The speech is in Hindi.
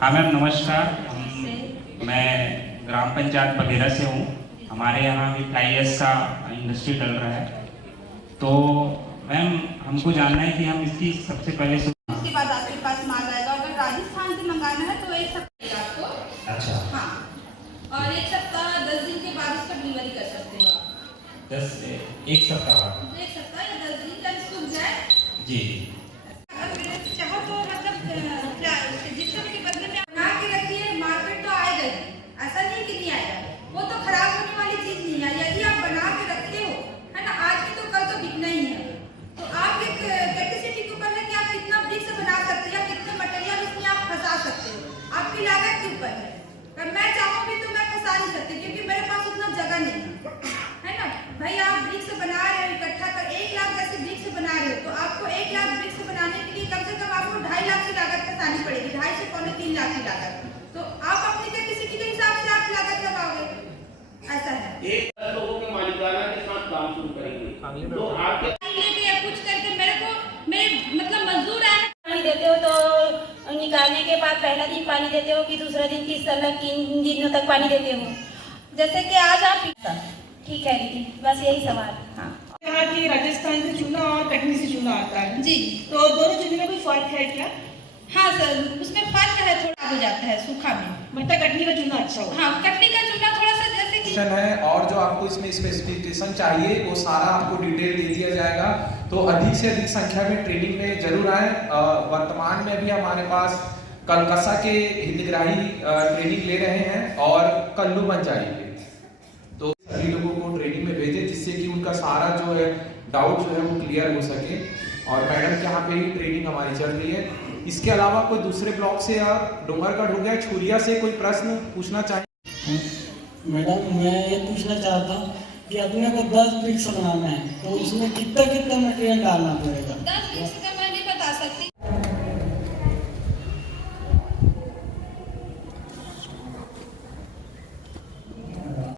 हाँ मैम नमस्कार। मैं ग्राम पंचायत बघेरा से हूँ। हमारे यहाँ भी फ्लाई ऐश का इंडस्ट्री चल रहा है। तो मैम हमको जानना है कि हम इसकी सबसे पहले उसके बाद आपके पास माल आएगा। अगर राजस्थान से मंगाना है तो 1 सप्ताह आपको। अच्छा। हाँ, और 1 सप्ताह 10 दिन के बाद इसका डिलीवरी कर सकते हो आप। 1 सप्ताह बाद 1 सप्ताह या 10 दिन जब सूख जाए। जी। अगर चाहो तो मतलब जिप्सम के बदले में बना के रखिए, मार्केट तो आएगा ही, ऐसा नहीं कि नहीं आएगा। वो तो खराब होने वाली चीज नहीं है। यदि आप बना के रखते हो, है ना, आज की तो कल तो बिकना ही है। तो आप एक कैपेसिटी के ऊपर है कि आप कितना ब्रिक्स बना सकते हो या कितने मटेरियल इसमें आप फंसा सकते हो, आपकी लागत के ऊपर है। पर मैं चाहूँ भी तो मैं फंसा नहीं सकती, क्योंकि मेरे पास उतना जगह नहीं है ना। भाई आप ब्रिक्स बना रहे हो, इकट्ठा कर 1 लाख जैसे ब्रिक्स बना रहे हो, तो आपको 1 लाख ब्रिक्स बनाने के लिए कम से कम आपको 2.5 लाख की लागत फंसानी पड़ेगी, 2.5 से पौने 3 लाख की लागत। तो आप अपनी कैपेसिटी के हिसाब से आप लागत लगाओगे, ऐसा है। एक 10 लोगों के मालिकाना के साथ काम शुरू करेंगे तो आपके कुछ करके मेरे मतलब मजदूर है। पानी देते हो तो निकालने के बाद पहला दिन पानी देते हो कि दूसरा दिन किस तरह 3 दिनों तक पानी देते हो? जैसे कि आज आप ठीक है दीदी, बस यही सवाल। हाँ, कहा कि राजस्थान से चूना और कटनी से चूना आता है जी, तो दोनों चूने में कोई फर्क है क्या? हाँ सर, उसमें फर्क है, थोड़ा हो जाता है सूखा में। मतलब कटनी का चूना अच्छा हो। हाँ, कटनी का चूना थोड़ा सा जैसे कि है, और जो आपको इसमें स्पेसिफिकेशन चाहिए वो सारा आपको डिटेल दे दिया जाएगा। तो अधिक से अधिक संख्या में ट्रेनिंग में जरूर आए। वर्तमान में अभी हमारे पास कलकत्ता के हितग्राही ट्रेनिंग ले रहे हैं और कल्लू पंचायत के, तो सभी लोगों को ट्रेनिंग में भेजें जिससे कि उनका सारा जो है डाउट जो है वो क्लियर हो सके। और मैडम के यहाँ पे ही ट्रेनिंग हमारी चल रही है। इसके अलावा कोई दूसरे ब्लॉक से या डोंगरगढ़ हो गया, छुरिया से कोई प्रश्न पूछना चाहिए? मैडम मैं ये पूछना चाहता हूँ कि अपने को 10 ब्रिक्स बनाना है तो उसमें कितना मटेरियल डालना पड़ेगा? 10 ब्रिक्स का